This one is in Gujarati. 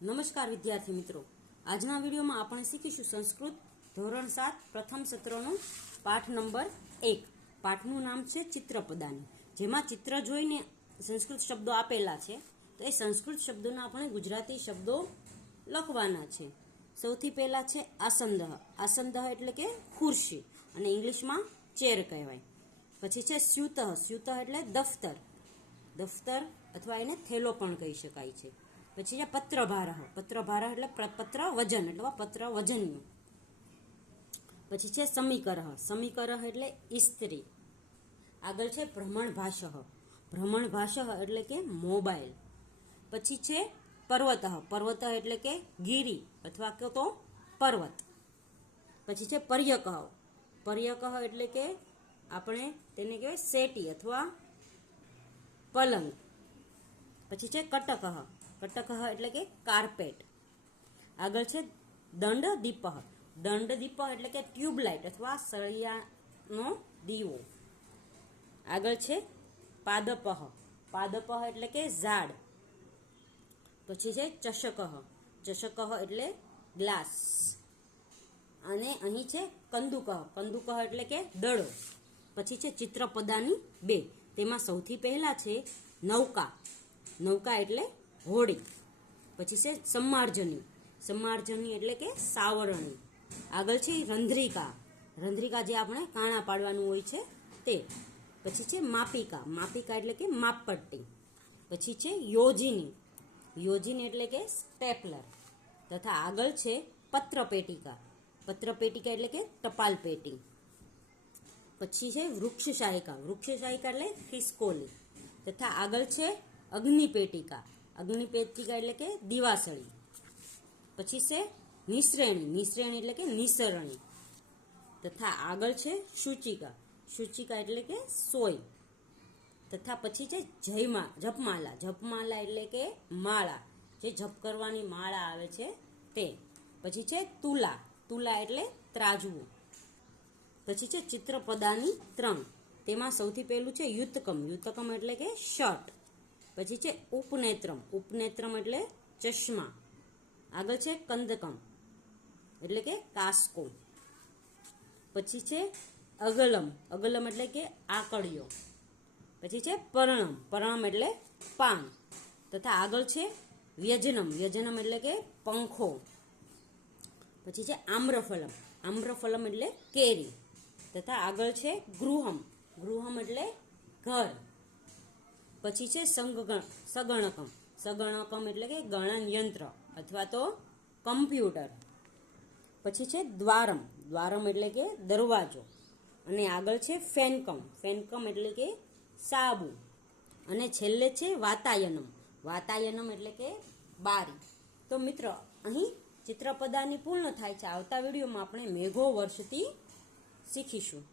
નમસ્કાર વિદ્યાર્થી મિત્રો, આજના વિડીયોમાં આપણે શીખીશું સંસ્કૃત ધોરણ 7 પ્રથમ સત્રનો પાઠ નંબર 1. પાઠનું નામ છે ચિત્રપદાની, જેમાં ચિત્ર જોઈને સંસ્કૃત શબ્દો આપેલા છે. તો એ સંસ્કૃત શબ્દોના આપણે ગુજરાતી શબ્દો લખવાના છે. સૌથી પહેલા છે આસંદહ. આસંદહ એટલે કે ખુરશી, અને ઇંગ્લિશમાં ચેર કહેવાય. પછી છે સ્યુતઃ. સ્યુતઃ એટલે દફતર. દફતર અથવા એને થેલો પણ કહી શકાય છે. પછી છે પત્રભારઃ. પત્રભારઃ એટલે પત્ર વજન, એટલે પત્ર વજનનું. પછી છે સમીકરઃ. સમીકરઃ એટલે ઇસ્ત્રી. આગળ છે ભ્રમણભાષઃ. ભ્રમણભાષઃ એટલે કે મોબાઈલ. પછી છે પર્વતઃ. પર્વતઃ એટલે કે ગીરી અથવા તો પર્વત. પછી છે પર્યકઃ. પર્યકઃ એટલે કે આપણે તેને કહેવાય સેટી અથવા પલંગ. પછી છે કટકઃ. કટકઃ એટલે કે કાર્પેટ. આગળ છે દંડદીપઃ. દંડદીપઃ એટલે કે ટ્યુબલાઇટ અથવા સળિયાનો દીવો. આગળ છે પાદપઃ. પાદપઃ એટલે કે ઝાડ. પછી છે ચષકઃ. ચષકઃ એટલે ગ્લાસ. અને અહીં છે કંદુકઃ. કંદુકઃ એટલે કે દડો. પછી છે ચિત્રપદાની 2. તેમાં સૌથી પહેલા છે નૌકા. નૌકા એટલે હોડી. પછી છે સમાર્જની. સમાર્જની એટલે કે સાવરણી. આગળ છે રંધ્રિકા. રંધ્રિકા જે આપણે કાણા પાડવાનું હોય છે તે. પછી છે માપિકા. માપિકા એટલે કે માપપટ્ટી. પછી છે યોજિની. યોજિની એટલે કે સ્ટેપલર. તથા આગળ છે પત્રપેટિકા. પત્રપેટિકા એટલે કે ટપાલ પેટી. પછી છે વૃક્ષશાહિકા. વૃક્ષશાહિકા એટલે ખિસકોલી. તથા આગળ છે અગ્નિપેટિકા. અગ્નિપેટિકા એટલે કે દિવાસળી. પછી છે નિસરણી. નિસરણી એટલે કે નિસરણી. તથા આગળ છે સૂચિકા. સૂચિકા એટલે કે સોય. તથા પછી છે જપમાલા. જપમાલા એટલે કે માળા, જે જપ કરવાની માળા આવે છે તે. પછી છે તુલા. તુલા એટલે ત્રાજવું. પછી છે ચિત્રપદાની 3. તેમાં સૌથી પહેલું છે યુતકમ. યુતકમ એટલે કે શર્ટ. પછી છે ઉપનેત્રમ. ઉપનેત્રમ એટલે ચશ્મા. આગળ છે કંદકમ એટલે કે કાસ્કો. પછી છે અગલમ. અગલમ એટલે કે આકડીઓ. પછી છે પર્ણમ. પર્ણમ એટલે પાન. તથા આગળ છે વ્યજનમ. વ્યજનમ એટલે કે પંખો. પછી છે આમ્રફલમ. આમ્રફલમ એટલે કેરી. તથા આગળ છે ગૃહમ. ગૃહમ એટલે ઘર. પછી છે સગણકમ. સગણકમ એટલે કે ગણન યંત્ર અથવા તો કમ્પ્યુટર. પછી છે દ્વારમ. દ્વારમ એટલે કે દરવાજો. અને આગળ છે ફેનકમ. ફેનકમ એટલે કે સાબુ. અને છેલ્લે છે વાતાયનમ. વાતાયનમ એટલે કે બારી. તો મિત્ર, અહીં ચિત્રપદાની પૂર્ણ થાય છે. આવતા વિડીયોમાં આપણે મેઘો વર્ષથી શીખીશું.